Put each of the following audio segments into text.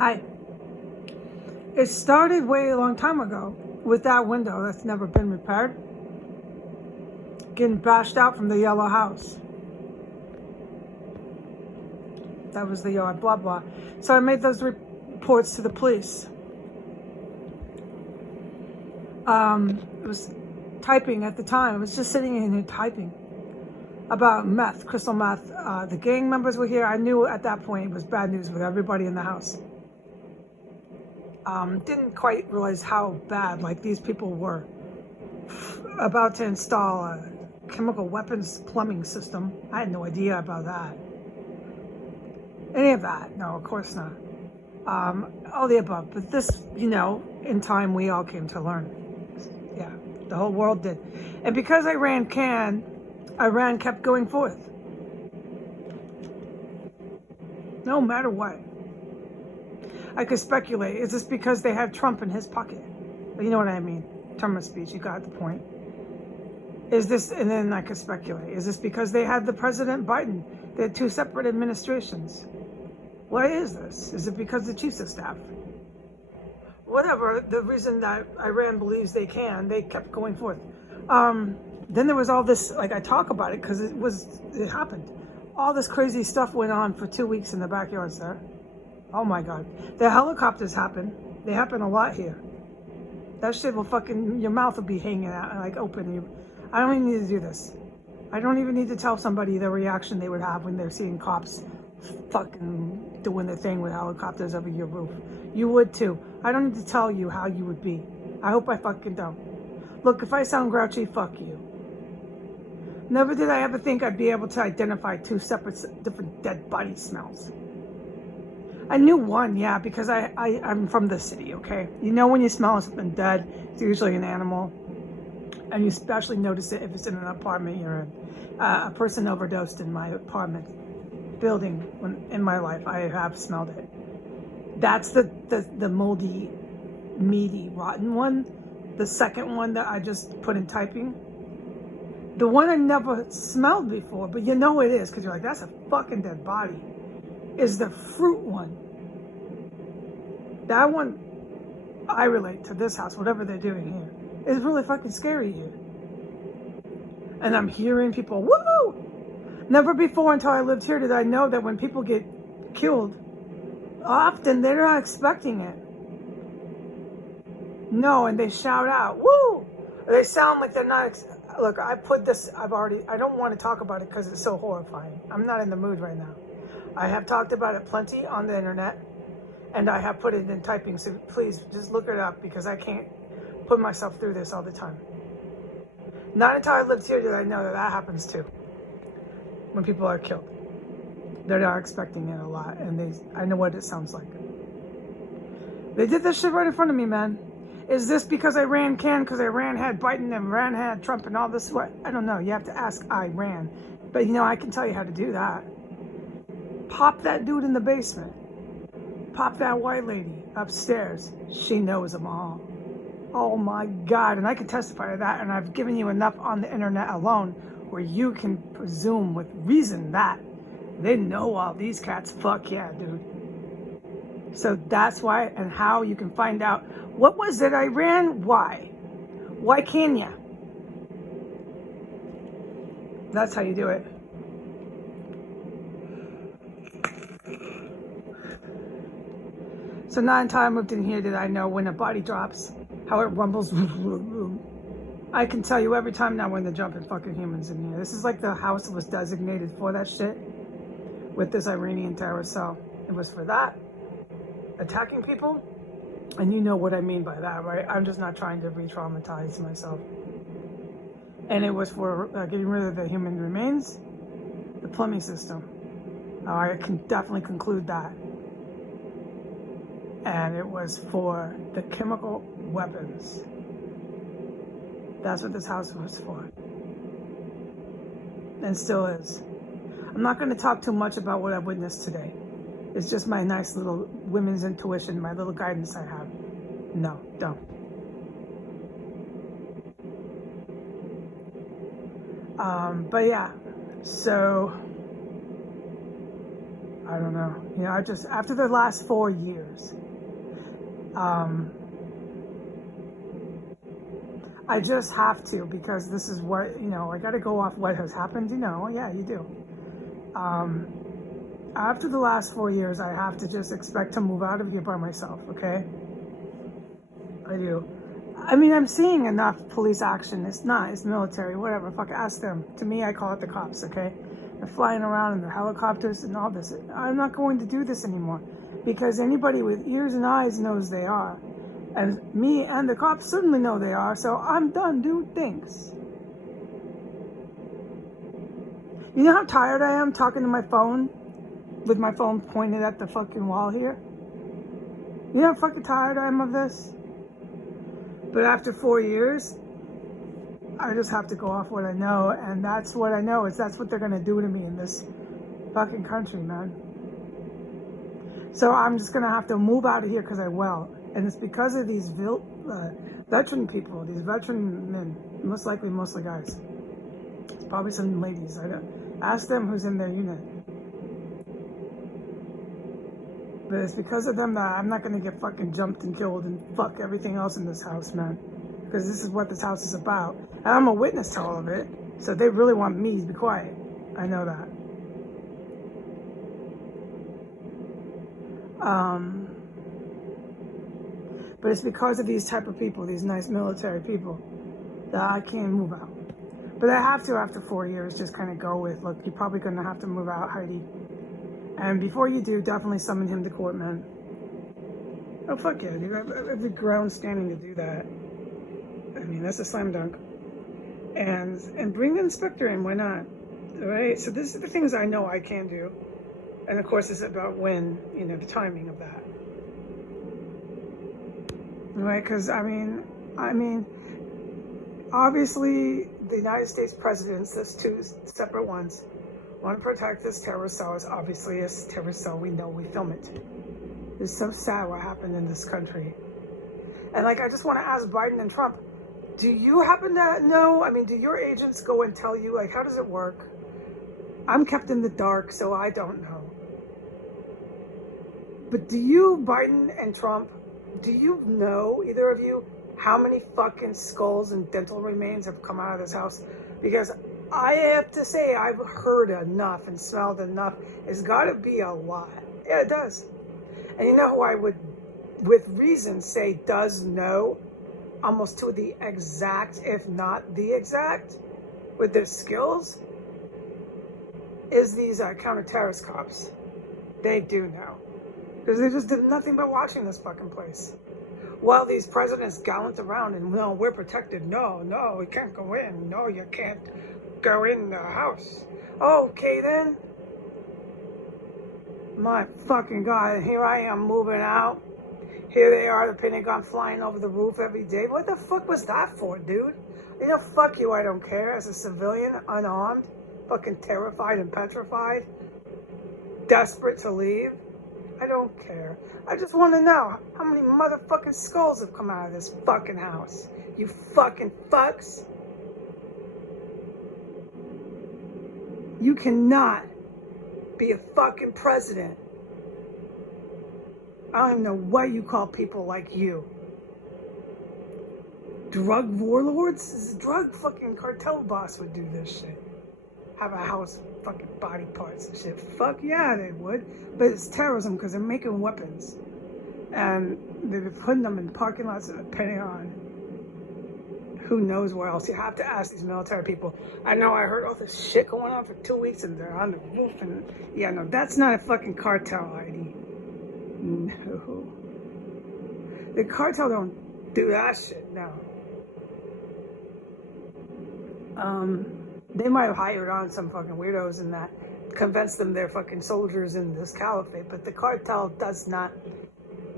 Hi. It started way a long time ago with that window that's never been repaired, getting bashed out from the yellow house. That was the yard, blah, blah. So I made those reports to the police. It was typing at the time. I was just sitting in here typing about meth, crystal meth. The gang members were here. I knew at that point it was bad news with everybody in the house. Didn't quite realize how bad, like, these people were about to install a chemical weapons plumbing system. I had no idea about that. Any of that. No, of course not. All the above. But this, in time we all came to learn. Yeah, the whole world did. And because Iran kept going forth. No matter what. I could speculate. Is this because they had Trump in his pocket? You know what I mean? Term of speech. You got the point. Is this, and then I could speculate. Is this because they had the President Biden? They had two separate administrations. Why is this? Is it because the chiefs of staff? Whatever, the reason that Iran believes they kept going forth. Then there was all this, like, I talk about it because it happened. All this crazy stuff went on for 2 weeks in the backyards there. Oh my God. The helicopters happen. They happen a lot here. That shit will your mouth will be hanging out, like, open. I don't even need to do this. I don't even need to tell somebody the reaction they would have when they're seeing cops fucking doing their thing with helicopters over your roof. You would too. I don't need to tell you how you would be. I hope I fucking don't. Look, if I sound grouchy, fuck you. Never did I ever think I'd be able to identify two separate, different dead body smells. I knew one, yeah, because I'm from the city, okay? You know when you smell something dead, it's usually an animal. And you especially notice it if it's in an apartment you're in. A person overdosed in my apartment building in my life. I have smelled it. That's the moldy, meaty, rotten one. The second one that I just put in typing. The one I never smelled before, but you know it is because you're like, that's a fucking dead body, is the fruit one. That one, I relate to this house, whatever they're doing here. It's really fucking scary here. And I'm hearing people, woo! Never before until I lived here did I know that when people get killed, often they're not expecting it. No, and they shout out, woo! They sound like they're not, look, I don't want to talk about it because it's so horrifying. I'm not in the mood right now. I have talked about it plenty on the internet, and I have put it in typing, so please just look it up because I can't put myself through this all the time. Not until I lived here did I know that happens too. When people are killed. They're not expecting it a lot, and I know what it sounds like. They did this shit right in front of me, man. Is this because Iran because Iran had Biden and Iran had Trump and all this? What? I don't know. You have to ask Iran. But I can tell you how to do that. Pop that dude in the basement. Pop that white lady upstairs. She knows them all. Oh my God. And I can testify to that. And I've given you enough on the internet alone where you can presume with reason that they know all these cats. Fuck yeah, dude. So that's why and how you can find out what was it Iran? Why? Why Kenya? That's how you do it. So not until I moved in here did I know when a body drops, how it rumbles. I can tell you every time now when they're jumping fucking humans in here. This is like the house that was designated for that shit with this Iranian terror cell. It was for that, attacking people, and you know what I mean by that, right? I'm just not trying to re-traumatize myself. And it was for getting rid of the human remains, the plumbing system. I can definitely conclude that. And it was for the chemical weapons. That's what this house was for. And still is. I'm not going to talk too much about what I witnessed today. It's just my nice little women's intuition, my little guidance I have. No, don't. But yeah, so I don't know. You know, I just, after the last 4 years, I just have to, because this is what, you know, I got to go off what has happened, you know. Yeah, you do. After the last 4 years, I have to just expect to move out of here by myself, okay? I do. I mean, I'm seeing enough police action. It's not, it's military, whatever. Fuck, ask them. To me, I call it the cops, okay? They're flying around in their helicopters and all this. I'm not going to do this anymore, because anybody with ears and eyes knows they are. And me and the cops certainly know they are, so I'm done doing things. You know how tired I am talking to my phone, with my phone pointed at the fucking wall here? You know how fucking tired I am of this? But after 4 years, I just have to go off what I know, and that's what I know, is that's what they're gonna do to me in this fucking country, man. So I'm just gonna have to move out of here because I will. And it's because of these veteran people, these veteran men, most likely mostly guys. It's probably some ladies. I don't ask them who's in their unit. But it's because of them that I'm not gonna get fucking jumped and killed and fuck everything else in this house, man. Because this is what this house is about. And I'm a witness to all of it. So they really want me to be quiet. I know that. But it's because of these type of people, these nice military people, that I can't move out. But I have to, after 4 years, just kind of go with, look, you're probably going to have to move out, Heidi. And before you do, definitely summon him to court, man. Oh, fuck yeah, dude. I have every ground standing to do that. I mean, that's a slam dunk. And bring the inspector in, why not? All right? So this are the things I know I can do. And of course, it's about when, you know, the timing of that. Right? Because, I mean, obviously, the United States presidents, there's two separate ones. Want to protect this terrorist cell. Is obviously a terrorist cell. We know, we film it. It's so sad what happened in this country. And like, I just want to ask Biden and Trump, do you happen to know? I mean, do your agents go and tell you, like, how does it work? I'm kept in the dark, so I don't know. But do you, Biden and Trump, do you know, either of you, how many fucking skulls and dental remains have come out of this house? Because I have to say, I've heard enough and smelled enough. It's got to be a lot. Yeah, it does. And you know who I would, with reason, say does know, almost to the exact, if not the exact, with their skills, is these counter-terrorist cops. They do know. Because they just did nothing but watching this fucking place. While these presidents gallant around and, no, we're protected. No, we can't go in. No, you can't go in the house. Okay, then. My fucking God, and here I am moving out. Here they are, the Pentagon flying over the roof every day. What the fuck was that for, dude? You know, fuck you, I don't care. As a civilian, unarmed, fucking terrified and petrified, desperate to leave. I don't care. I just want to know how many motherfucking skulls have come out of this fucking house. You fucking fucks. You cannot be a fucking president. I don't even know what you call people like you. Drug warlords? This drug fucking cartel boss would do this shit. Have a house with fucking body parts and shit. Fuck yeah, they would. But it's terrorism because they're making weapons. And they've been putting them in parking lots of the Pentagon. Who knows where else? You have to ask these military people. I know I heard all this shit going on for 2 weeks and they're on the roof. And yeah, no, that's not a fucking cartel ID. No. The cartel don't do that shit, no. They might have hired on some fucking weirdos and that, convince them they're fucking soldiers in this caliphate, but the cartel does not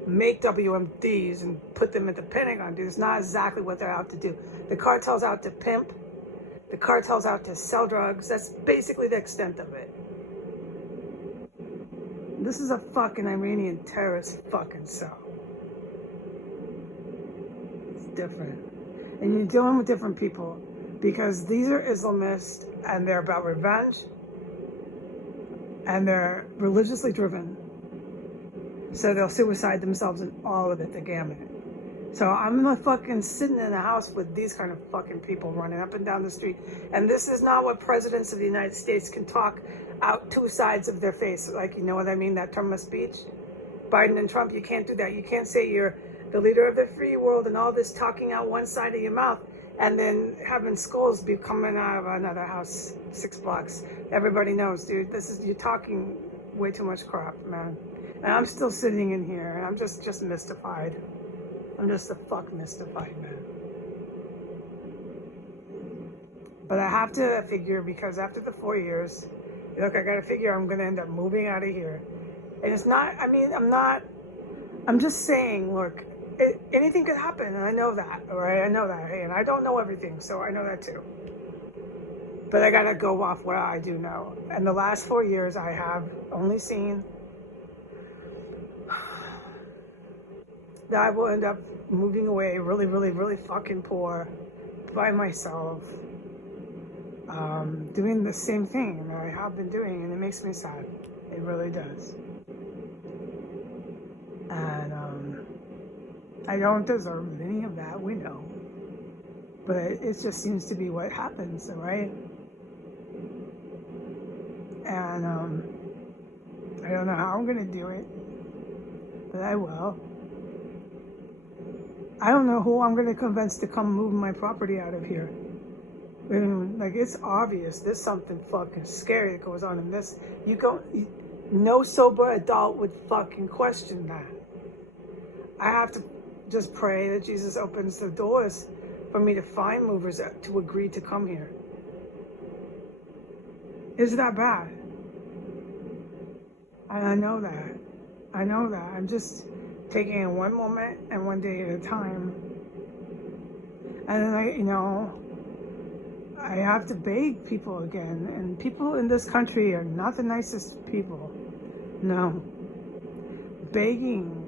make WMDs and put them at the Pentagon, dude. It's not exactly what they're out to do. The cartel's out to pimp. The cartel's out to sell drugs. That's basically the extent of it. This is a fucking Iranian terrorist fucking cell. It's different. And you're dealing with different people because these are Islamists and they're about revenge. and they're religiously driven. So they'll suicide themselves in all of it, the gamut. So I'm not fucking sitting in a house with these kind of fucking people running up and down the street. And this is not what presidents of the United States can talk out two sides of their face. Like, you know what I mean? That term of speech. Biden and Trump, you can't do that. You can't say you're the leader of the free world and all this talking out one side of your mouth and then having skulls be coming out of another house 6 blocks. Everybody knows, dude, you're talking way too much crap, man. And I'm still sitting in here and I'm just mystified. I'm just the fuck mystified, man. But I have to figure, because after the 4 years, look, I gotta figure I'm gonna end up moving out of here. And it's not, I mean, I'm just saying, look, anything could happen, and I know that, all right? I know that, hey, and I don't know everything, so I know that too. But I gotta go off what I do know. And the last 4 years, I have only seen that I will end up moving away really, really, really fucking poor by myself, doing the same thing that I have been doing, and it makes me sad. It really does. And I don't deserve any of that, we know. But it just seems to be what happens, right? And I don't know how I'm gonna do it, but I will. I don't know who I'm gonna convince to come move my property out of here. I mean, like, it's obvious there's something fucking scary that goes on in this. No sober adult would fucking question that. I have to just pray that Jesus opens the doors for me to find movers to agree to come here. Is that bad? And I know that. I'm just taking it one moment and one day at a time. And I have to beg people again. And people in this country are not the nicest people. No. Begging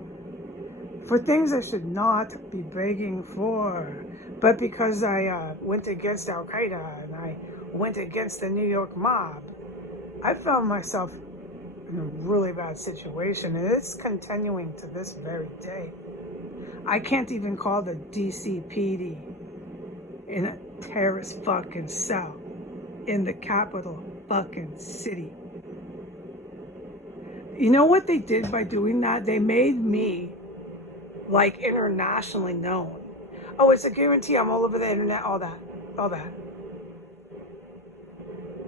for things I should not be begging for. But because I went against Al Qaeda and I went against the New York mob, I found myself in a really bad situation, and it's continuing to this very day. I can't even call the DCPD in a terrorist fucking cell in the capital fucking city. You know what they did by doing that? They made me like internationally known. Oh, it's a guarantee I'm all over the internet, all that.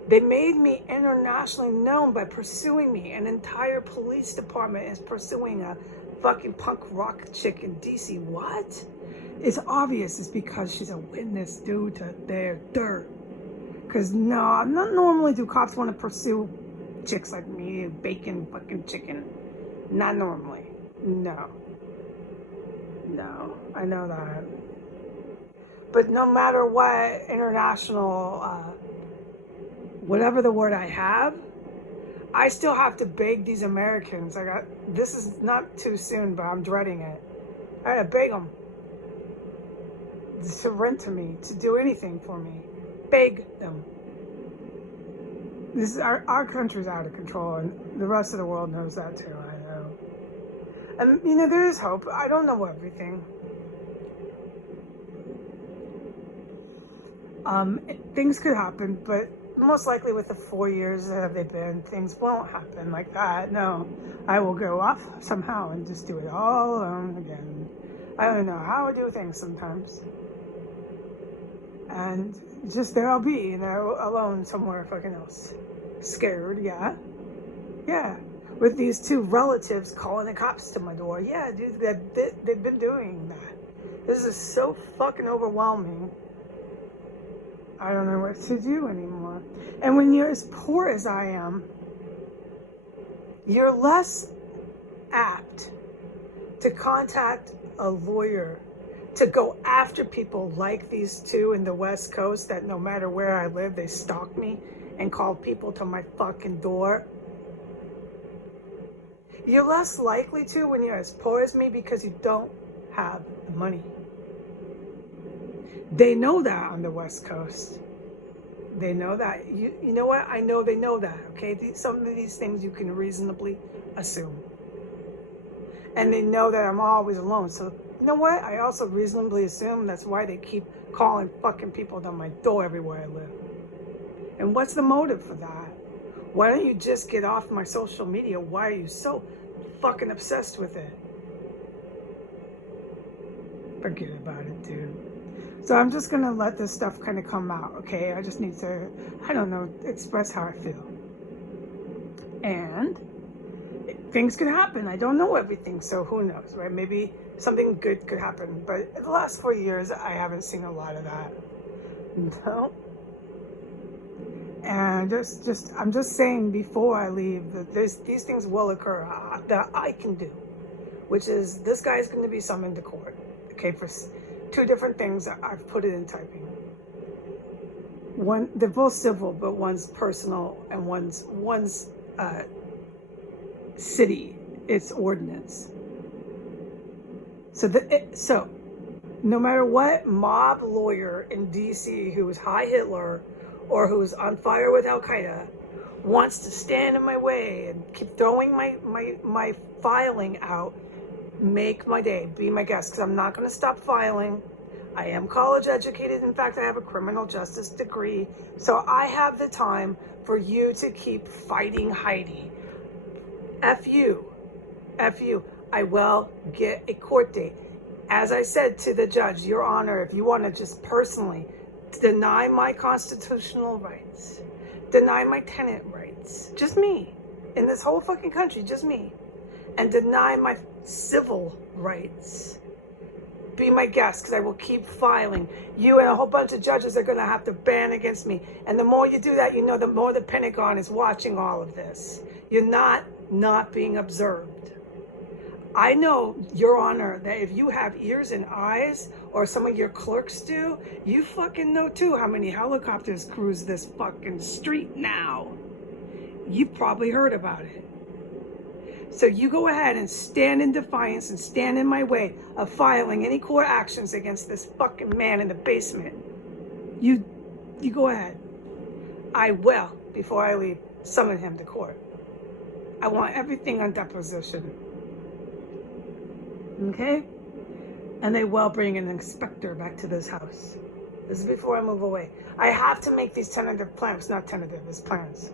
They made me internationally known by pursuing me. An entire police department is pursuing a fucking punk rock chick in DC. What? It's obvious it's because she's a witness due to their dirt. Because no, not normally do cops want to pursue chicks like me, bacon fucking chicken. Not normally. No, I know that. But no matter what international, whatever the word I have, I still have to beg these Americans. This is not too soon, but I'm dreading it. I gotta beg them to rent to me, to do anything for me. Beg them. This is our country's out of control, and the rest of the world knows that too. I know. And there is hope. I don't know everything. Things could happen, but most likely with the 4 years that they've been, things won't happen like that. No, I will go off somehow and just do it all alone again. I don't know how I do things sometimes. And just there I'll be, alone somewhere fucking else. Scared, yeah. With these two relatives calling the cops to my door. Yeah, dude, they've been doing that. This is so fucking overwhelming. I don't know what to do anymore. And when you're as poor as I am, you're less apt to contact a lawyer to go after people like these two in the West Coast that no matter where I live, they stalk me and call people to my fucking door. You're less likely to when you're as poor as me because you don't have the money. They know that on the West Coast. They know that. You know what? I know they know that, okay? Some of these things you can reasonably assume. And they know that I'm always alone. So, you know what? I also reasonably assume that's why they keep calling fucking people down my door everywhere I live. And what's the motive for that? Why don't you just get off my social media? Why are you so fucking obsessed with it? Forget about it, dude. So I'm just gonna let this stuff kind of come out, okay? I just need to, I don't know, express how I feel. And things could happen. I don't know everything, so who knows, right? Maybe something good could happen. But in the last 4 years, I haven't seen a lot of that. No. And I'm just saying before I leave that these things will occur that I can do, which is this guy's going to be summoned to court, okay, for 2 different things. I've put it in typing. One, they're both civil, but one's personal and one's city, it's ordinance. So no matter what mob lawyer in DC who is High Hitler or who's on fire with Al Qaeda wants to stand in my way and keep throwing my filing out, make my day, be my guest, because I'm not going to stop filing. I am college educated. In fact, I have a criminal justice degree. So I have the time for you to keep fighting Heidi. F you. F you. I will get a court date. As I said to the judge, Your Honor, if you want to just personally deny my constitutional rights, deny my tenant rights, just me, in this whole fucking country, just me, and deny my civil rights, be my guest, because I will keep filing. You and a whole bunch of judges are going to have to ban against me. And the more you do that, you know, the more the Pentagon is watching all of this. You're not being observed. I know, Your Honor, that if you have ears and eyes, or some of your clerks do, you fucking know too how many helicopters cruise this fucking street now. You've probably heard about it. So you go ahead and stand in defiance and stand in my way of filing any court actions against this fucking man in the basement. You go ahead. I will, before I leave, summon him to court. I want everything on deposition. Okay? And they will bring an inspector back to this house. This is before I move away. I have to make these tentative plans, not tentative, it's plans.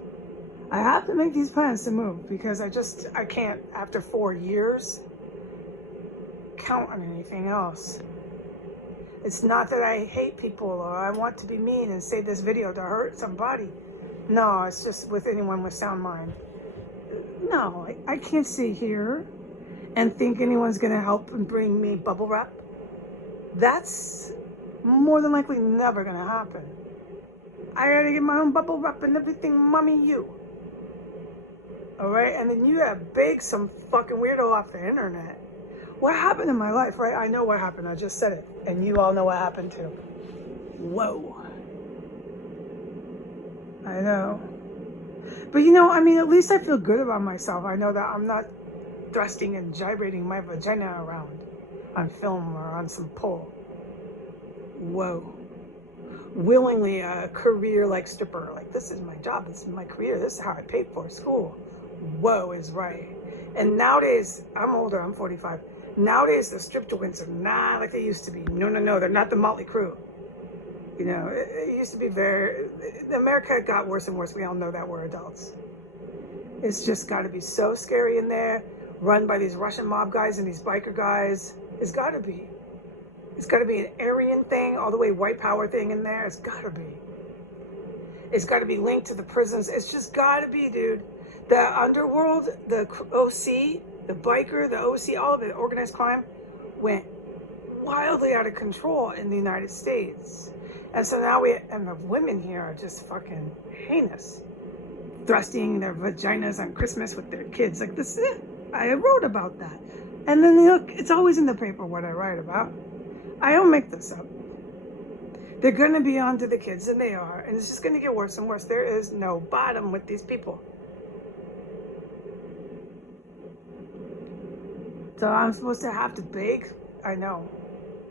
I have to make these plans to move because I can't, after 4 years, count on anything else. It's not that I hate people or I want to be mean and say this video to hurt somebody. No, it's just with anyone with sound mind. No, I can't sit here and think anyone's going to help and bring me bubble wrap. That's more than likely never going to happen. I got to get my own bubble wrap and everything, mommy, you. All right, and then you gotta beg some fucking weirdo off the internet. What happened in my life, right? I know what happened. I just said it, and you all know what happened too. Whoa. I know. But you know, I mean, at least I feel good about myself. I know that I'm not thrusting and gyrating my vagina around on film or on some pole. Whoa. Willingly a career like stripper. Like, this is my job. This is my career. This is how I paid for school. Whoa is right. And nowadays, I'm older, I'm 45. Nowadays, the strip joints are not like they used to be. No, they're not the Motley Crue. You know, it used to be America got worse and worse. We all know that, we're adults. It's just got to be so scary in there, run by these Russian mob guys and these biker guys. It's got to be. It's got to be an Aryan thing, all the way white power thing in there. It's got to be. It's got to be linked to the prisons. It's just got to be, dude. The underworld, the OC, the biker, the OC, all of it, organized crime, went wildly out of control in the United States. And so now and the women here are just fucking heinous. Thrusting their vaginas on Christmas with their kids. Like, this is it. I wrote about that. And then, look, it's always in the paper what I write about. I don't make this up. They're going to be on to the kids, and they are. And it's just going to get worse and worse. There is no bottom with these people. So I'm supposed to have to beg? I know.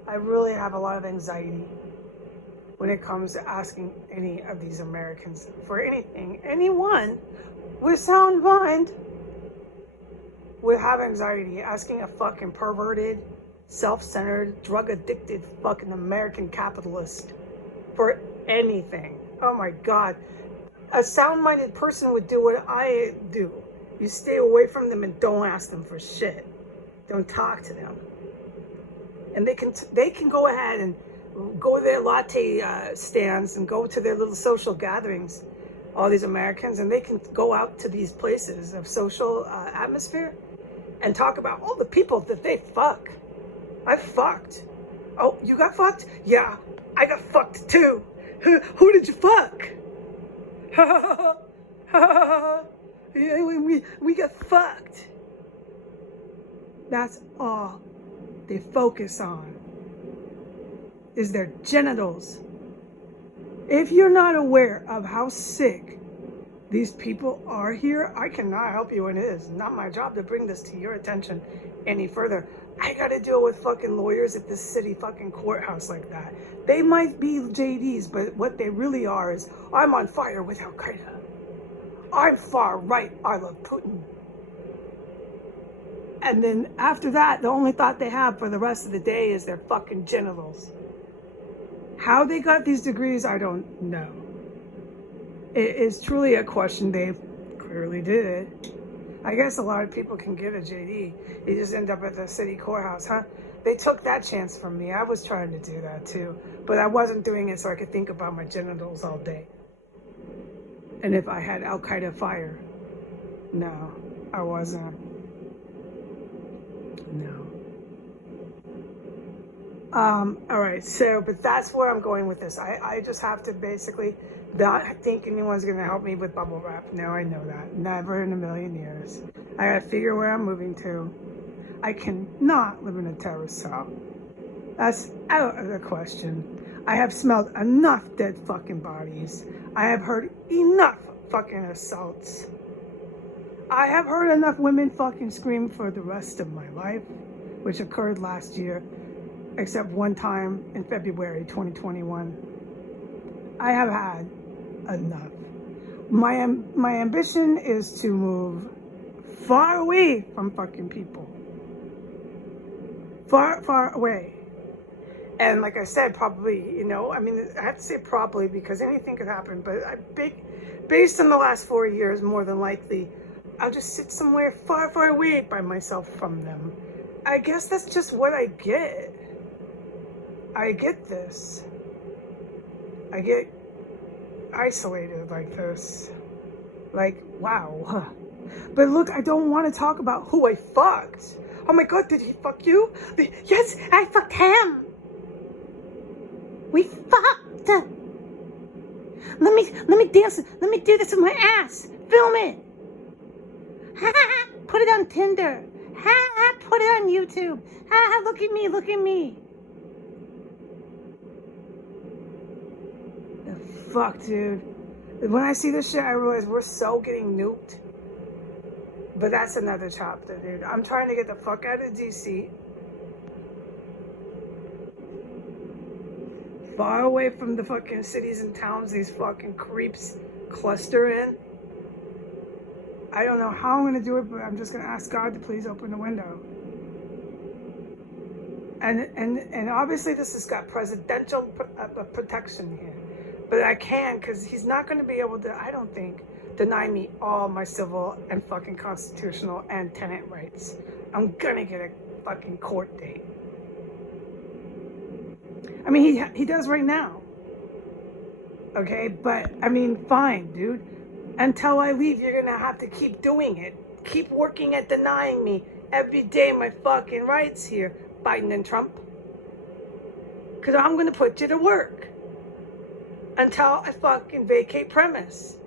I really have a lot of anxiety. when it comes to asking any of these Americans for anything. Anyone with sound mind would have anxiety asking a fucking perverted, self-centered, drug-addicted fucking American capitalist for anything. Oh my God. A sound-minded person would do what I do. You stay away from them and don't ask them for shit. Don't talk to them. And they can go ahead and go to their latte stands and go to their little social gatherings, all these Americans, and they can go out to these places of social atmosphere and talk about all the people that they fuck. I fucked. Oh, you got fucked? Yeah, I got fucked too. Who did you fuck? Yeah, we got fucked. That's all they focus on is their genitals. If you're not aware of how sick these people are here, I cannot help you, and it is not my job to bring this to your attention any further. I gotta deal with fucking lawyers at this city fucking courthouse like that. They might be JDs, but what they really are is, I'm on fire with Al Qaeda. I'm far right, I love Putin. And then after that, the only thought they have for the rest of the day is their fucking genitals. How they got these degrees, I don't know. It is truly a question. They clearly did it. I guess a lot of people can get a JD. You just end up at the city courthouse, huh? They took that chance from me. I was trying to do that too. But I wasn't doing it so I could think about my genitals all day. And if I had Al Qaeda fire. No, I wasn't. No. All right, so, but that's where I'm going with this. I just have to basically not think anyone's going to help me with bubble wrap. No, I know that. Never in a million years. I got to figure where I'm moving to. I cannot live in a terrorist cell. That's out of the question. I have smelled enough dead fucking bodies. I have heard enough fucking assaults. I have heard enough women fucking scream for the rest of my life, which occurred last year, except one time in February 2021. I have had enough. My ambition is to move far away from fucking people. Far, far away. And like I said, probably, you know, I mean, I have to say probably because anything could happen, but based on the last 4 years, more than likely, I'll just sit somewhere far, far away by myself from them. I guess that's just what I get. I get this. I get isolated like this. Like, wow. But look, I don't want to talk about who I fucked. Oh my God, did he fuck you? Yes, I fucked him. We fucked. Let me dance. Let me do this with my ass. Film it. Put it on Tinder. Put it on YouTube. Look at me. Look at me. The fuck, dude. When I see this shit, I realize we're so getting nuked. But that's another chapter, dude. I'm trying to get the fuck out of DC. Far away from the fucking cities and towns these fucking creeps cluster in. I don't know how I'm going to do it, but I'm just going to ask God to please open the window. And obviously this has got presidential protection here. But I can, because he's not going to be able to, I don't think, deny me all my civil and fucking constitutional and tenant rights. I'm going to get a fucking court date. I mean, he does right now. Okay, but, I mean, fine, dude. Until I leave, you're going to have to keep doing it. Keep working at denying me every day my fucking rights here, Biden and Trump. Because I'm going to put you to work. Until I fucking vacate premise.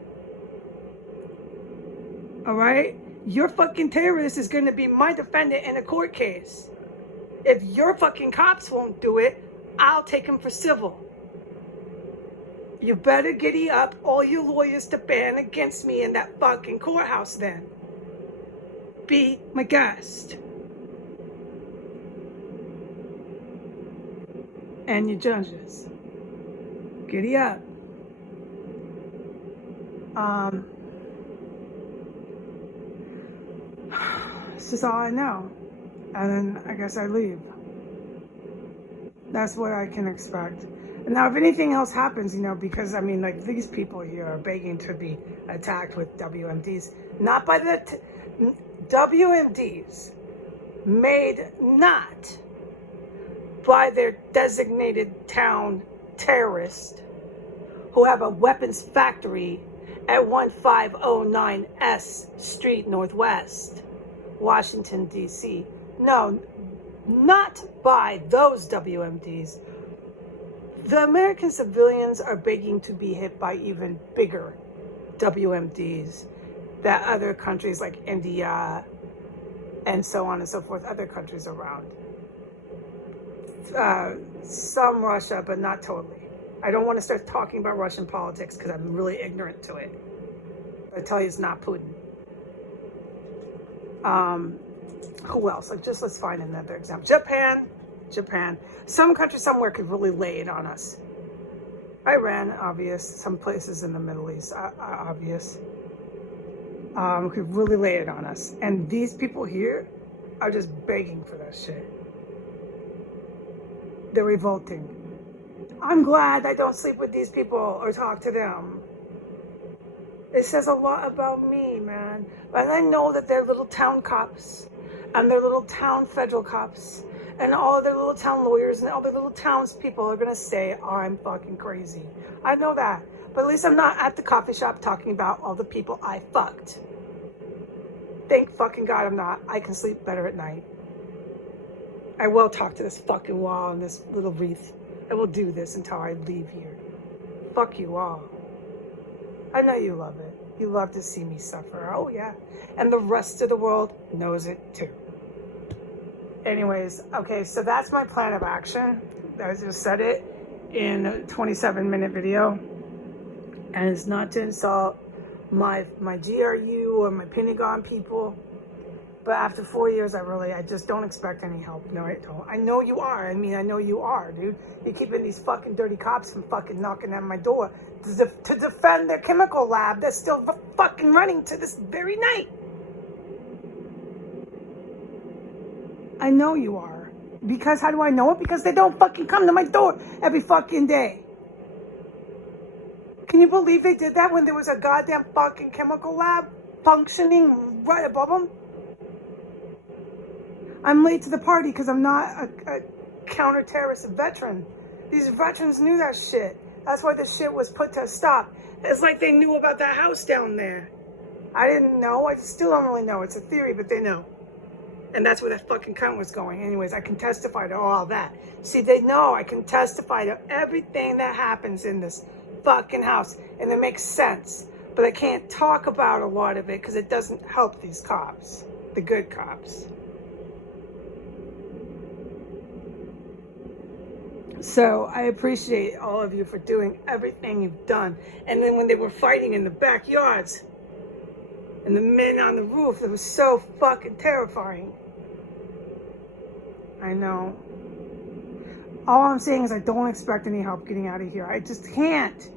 Alright? Your fucking terrorist is going to be my defendant in a court case. If your fucking cops won't do it, I'll take him for civil. You better giddy up all you lawyers to ban against me in that fucking courthouse then. Be my guest. And your judges. Giddy up. This is all I know. And then I guess I leave. That's what I can expect. And now if anything else happens, because I mean, like, these people here are begging to be attacked with WMDs. Not by the WMDs made not by their designated town terrorist who have a weapons factory at 1509 S Street Northwest, Washington, D.C. No, not by those WMDs. The American civilians are begging to be hit by even bigger WMDs that other countries like India and so on and so forth, other countries around. Some Russia, but not totally. I don't want to start talking about Russian politics because I'm really ignorant to it. I tell you, it's not Putin. Who else? Let's find another example. Japan. Some country somewhere could really lay it on us. Iran, obvious. Some places in the Middle East, obvious. Could really lay it on us. And these people here are just begging for that shit. They're revolting. I'm glad I don't sleep with these people or talk to them. It says a lot about me, man. And I know that they're little town cops and their little town federal cops and all of their little town lawyers and all their little townspeople are going to say, I'm fucking crazy. I know that. But at least I'm not at the coffee shop talking about all the people I fucked. Thank fucking God I'm not. I can sleep better at night. I will talk to this fucking wall and this little wreath. I will do this until I leave here. Fuck you all. I know you love it. You love to see me suffer. Oh, yeah. And the rest of the world knows it, too. Anyways, okay, so that's my plan of action. I just said it in a 27-minute video. And it's not to insult my GRU or my Pentagon people. But after 4 years, I just don't expect any help. No, I don't. I know you are. I know you are, dude. You're keeping these fucking dirty cops from fucking knocking at my door to defend their chemical lab that's still fucking running to this very night. I know you are. Because how do I know it? Because they don't fucking come to my door every fucking day. Can you believe they did that when there was a goddamn fucking chemical lab functioning right above them? I'm late to the party because I'm not a counter-terrorist veteran. These veterans knew that shit. That's why this shit was put to a stop. It's like they knew about that house down there. I didn't know. I still don't really know. It's a theory, but they know. And that's where that fucking cunt was going. Anyways, I can testify to all that. See, they know I can testify to everything that happens in this fucking house. And it makes sense. But I can't talk about a lot of it because it doesn't help these cops. The good cops. So I appreciate all of you for doing everything you've done. And then when they were fighting in the backyards and the men on the roof, it was so fucking terrifying. I know. All I'm saying is I don't expect any help getting out of here. I just can't.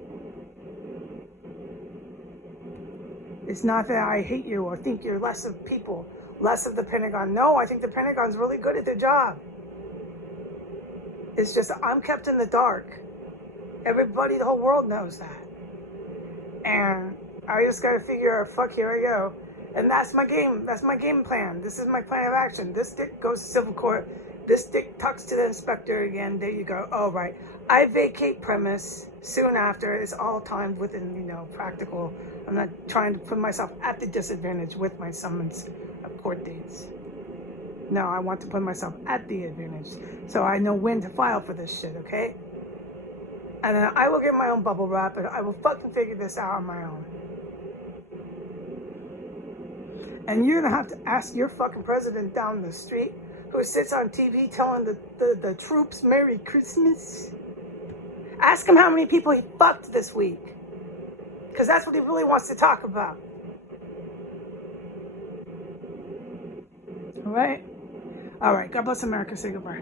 It's not that I hate you or think you're less of people, less of the Pentagon. No, I think the Pentagon's really good at their job. It's just I'm kept in the dark. Everybody, the whole world knows that. And I just got to figure out, fuck, here I go. And that's my game. That's my game plan. This is my plan of action. This dick goes to civil court. This dick tucks to the inspector again. There you go. Oh, right. I vacate premise soon after. It's all timed within, practical. I'm not trying to put myself at the disadvantage with my summons of court dates. No, I want to put myself at the advantage so I know when to file for this shit, okay? And then I will get my own bubble wrap and I will fucking figure this out on my own. And you're gonna have to ask your fucking president down the street who sits on TV telling the troops Merry Christmas. Ask him how many people he fucked this week. Because that's what he really wants to talk about. All right? All right. God bless America. Say goodbye.